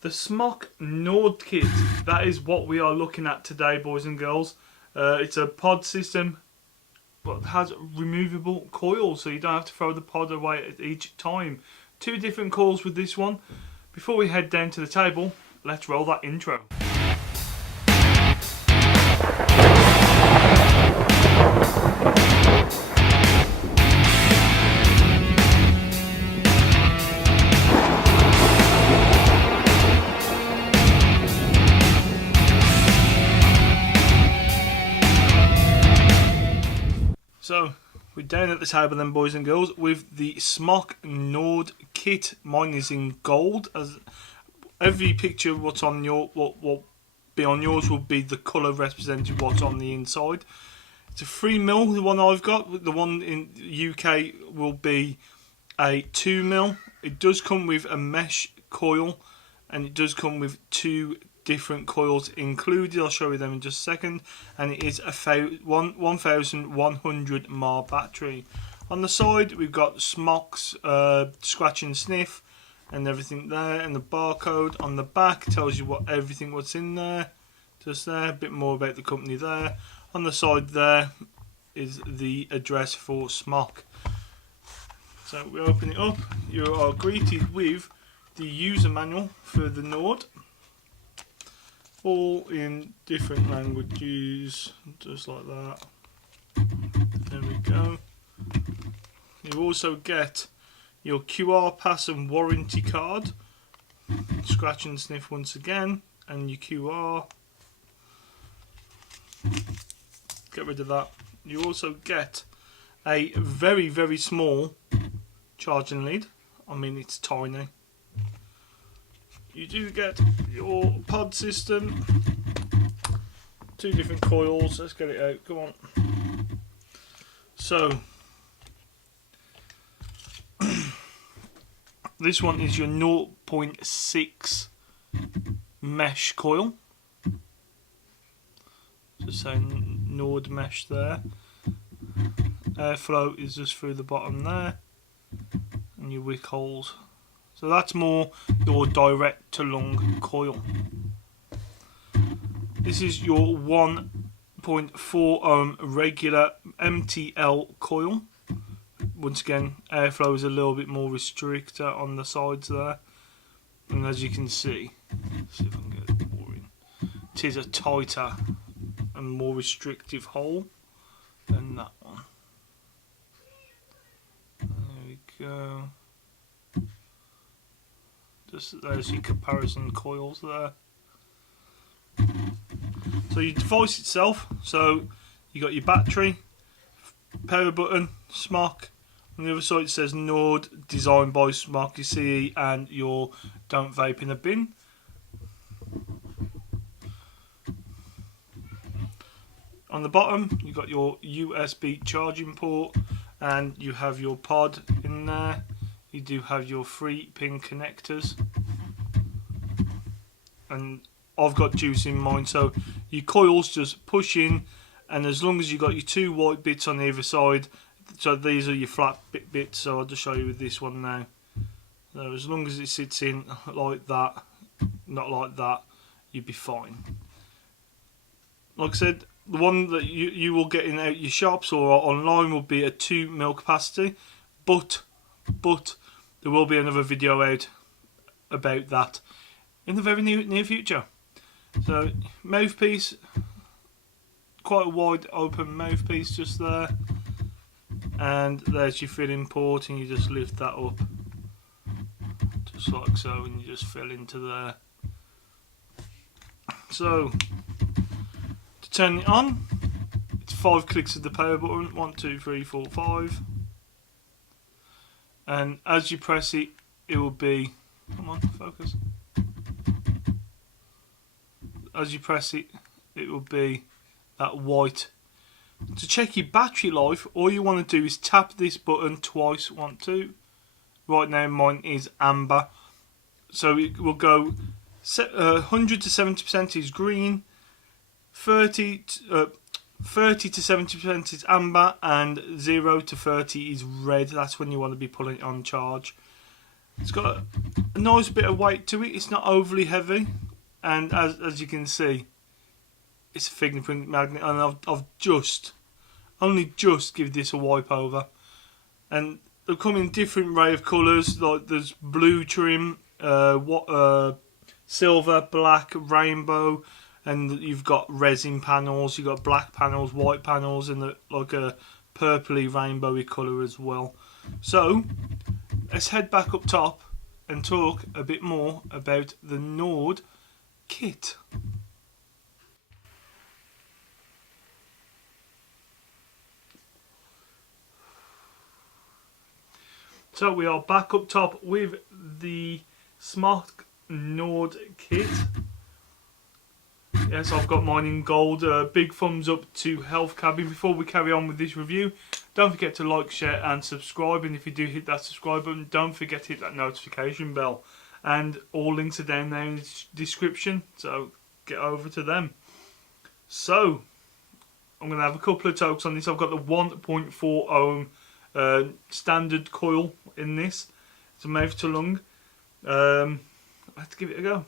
The Smok Nord Kit, that is what we are looking at today, boys and girls. It's a pod system but has removable coils, so you don't have to throw the pod away at each time. Two different coils with this one. Before we head down to the table, let's roll that intro. So, we're down at the table then, boys and girls, with the Smok Nord Kit. Mine is in gold. As every picture what's on your what be on yours will be the colour representing what's on the inside. It's a 3mm, the one I've got. The one in the UK will be a 2mm. It does come with a mesh coil, and it does come with two different coils included. I'll show you them in just a second. And it is a 1100 mAh battery. On the side we've got Smok's scratch and sniff and everything there, and the barcode on the back tells you what's in there. Just there, a bit more about the company there. On the side there is the address for Smok. So we open it up. You are greeted with the user manual for the Nord, all in different languages, just like that. There we go. You also get your QR pass and warranty card, scratch and sniff once again, and your QR. Get rid of that. You also get a very, very small charging lead. I mean, it's tiny. You do get your pod system, two different coils. Let's get it out, come on. So, this one is your 0.6 mesh coil. Just saying Nord mesh there. Airflow is just through the bottom there, and your wick holes. So that's more your direct to lung coil. This is your 1.4 ohm regular MTL coil. Once again, airflow is a little bit more restricted on the sides there. And as you can see, let's see if I can get it more in. It is a tighter and more restrictive hole than that one. There we go. Just there's your comparison coils there. So your device itself, so you got your battery, power button, Smok. On the other side it says Nord, designed by Smok, your CE, and your don't vape in a bin. On the bottom you got your USB charging port, and you have your pod in there. You do have your 3-pin connectors, and I've got juice in mine, so your coils just push in, and as long as you got your two white bits on either side, so these are your flat bits, so I'll just show you with this one now. So as long as it sits in like that, not like that, you'd be fine. Like I said, the one that you will get in out your shops or online will be a 2mm capacity, but there will be another video out about that in the very near future. So mouthpiece, quite a wide open mouthpiece just there, and there's your filling port, and you just lift that up just like so, and you just fill into there. So to turn it on, it's 5 clicks of the power button, 1, 2, 3, 4, 5. And as you press it, it will be, come on, focus. As you press it, it will be that white. To check your battery life, all you want to do is tap this button twice. 1, 2. Right now mine is amber. So it will go 100 to 70% is green, 30 to 70% is amber, and 0 to 30 is red. That's when you want to be pulling it on charge. It's got a nice bit of weight to it. It's not overly heavy, and as you can see, it's a fingerprint magnet. And I've only just give this a wipe over, and they come in different array of colours. Like there's blue trim, silver, black, rainbow, and you've got resin panels. You've got black panels, white panels, and like a purpley rainbowy colour as well. So let's head back up top and talk a bit more about the Nord Kit. So we are back up top with the Smok Nord Kit. Yes, I've got mine in gold. Big thumbs up to Health Cabin. Before we carry on with this review, don't forget to like, share and subscribe. And if you do hit that subscribe button, don't forget to hit that notification bell. And all links are down there in the description, so get over to them. So, I'm going to have a couple of talks on this. I've got the 1.4 ohm standard coil in this. It's a mouth to lung. Let's give it a go.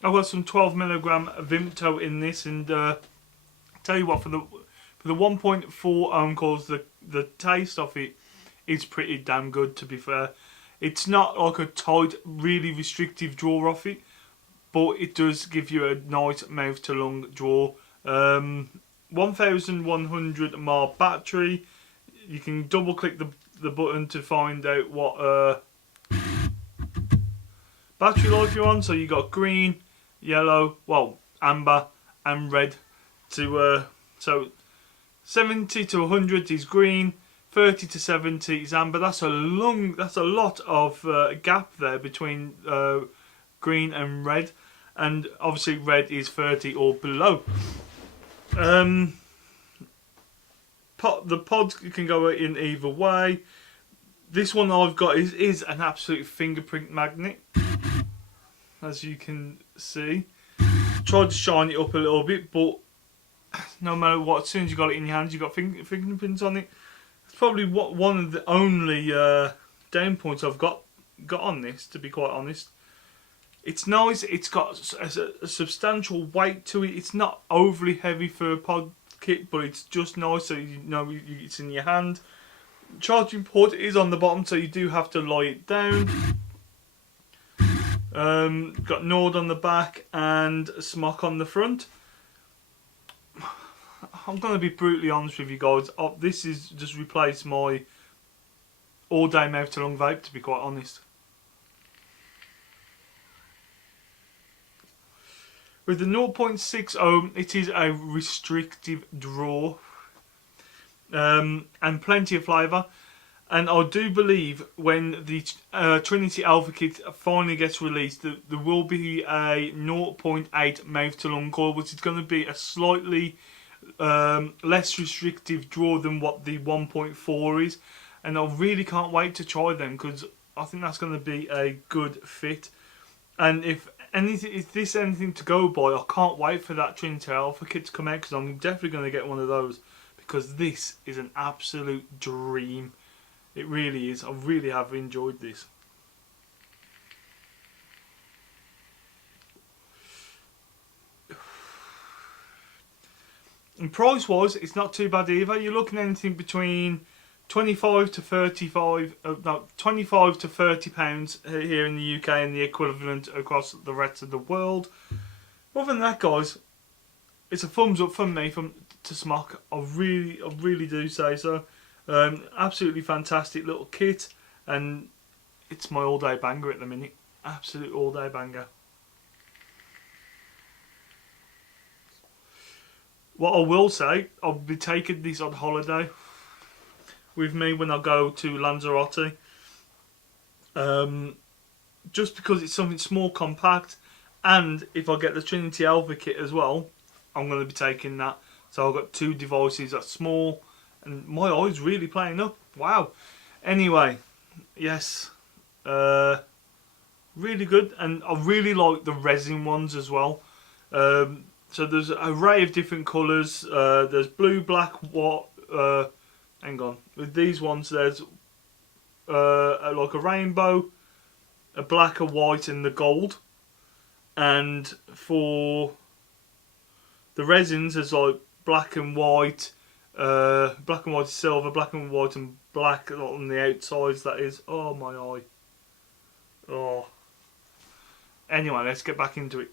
I've got some 12mg Vimto in this, and tell you what, for the 1.4 ohm coils, the taste of it is pretty damn good, to be fair. It's not like a tight, really restrictive draw off it, but it does give you a nice mouth to lung draw. 1100 mAh battery. You can double click the button to find out what battery life you're on. So you got green, yellow, well, amber and red. So 70 to 100 is green, 30 to 70 is amber. That's a lot of gap there between green and red, and obviously red is 30 or below. The pods can go in either way. This one I've got is an absolute fingerprint magnet, as you can see. Tried to shine it up a little bit, but no matter what, as soon as you got it in your hands, you got fingerprints on it. It's probably one of the only down points I've got on this, to be quite honest. It's nice. It's got a substantial weight to it. It's not overly heavy for a pod kit, but it's just nice, so you know it's in your hand. Charging port is on the bottom, so you do have to lie it down. Got Nord on the back and Smok on the front. I'm going to be brutally honest with you guys. This is just replaced my all-day mouth to lung vape, to be quite honest. With the 0.6 ohm, it is a restrictive draw, and plenty of flavour. And I do believe when the Trinity Alpha Kit finally gets released, there will be a 0.8 mouth to lung coil, which is going to be a slightly less restrictive draw than what the 1.4 is. And I really can't wait to try them, because I think that's going to be a good fit. And if this anything to go by, I can't wait for that Trinity Alpha Kit to come out, because I'm definitely going to get one of those, because this is an absolute dream. It really is. I really have enjoyed this. And price wise, it's not too bad either. You're looking at anything between 25 to 35, no, 25 to 30 pounds here in the UK, and the equivalent across the rest of the world. Other than that, guys, it's a thumbs up from me to Smok. I really do say so. Absolutely fantastic little kit, and it's my all-day banger at the minute. Absolute all-day banger. What I will say, I'll be taking this on holiday with me when I go to Lanzarote. Just because it's something small, compact, and if I get the Trinity Alpha Kit as well, I'm going to be taking that. So I've got two devices that's small And my eye's really playing up. Wow. Anyway, yes. Really good. And I really like the resin ones as well. So there's an array of different colours. There's blue, black, white. Hang on. With these ones, there's like a rainbow, a black, a white, and the gold. And for the resins, there's like black and white, silver, black and white, and black on the outsides. That is. Oh my eye. Oh. Anyway, let's get back into it.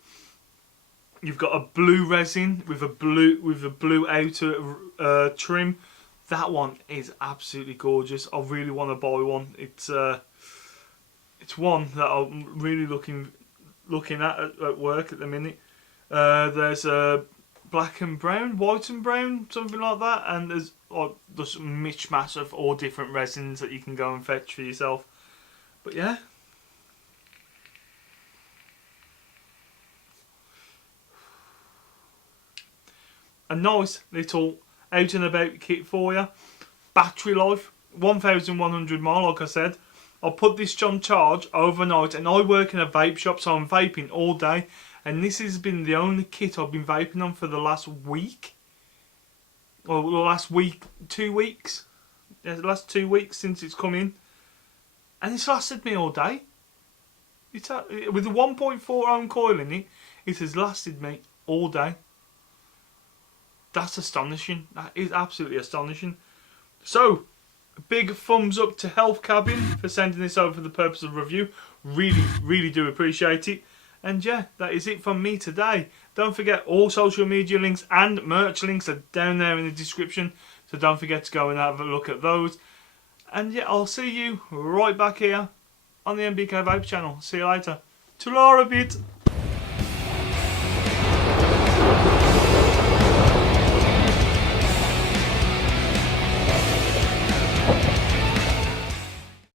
You've got a blue resin with a blue outer trim. That one is absolutely gorgeous. I really want to buy one. It's one that I'm really looking at work at the minute. There's a black and brown, white and brown, something like that, and there's just a mishmash of all different resins that you can go and fetch for yourself. But yeah. A nice little out and about kit for you. Battery life 1,100 mile, like I said. I'll put this on charge overnight, and I work in a vape shop, so I'm vaping all day, and this has been the only kit I've been vaping on for the last week. Or the last week, 2 weeks. Yeah, the last 2 weeks since it's come in, and it's lasted me all day. With the 1.4 ohm coil in it, it has lasted me all day. That's astonishing. That is absolutely astonishing. So, a big thumbs up to Health Cabin for sending this over for the purpose of review. Really, really do appreciate it. And yeah, that is it from me today. Don't forget, all social media links and merch links are down there in the description. So don't forget to go and have a look at those. And yeah, I'll see you right back here on the MBK Vape channel. See you later. Ta-ra a bit.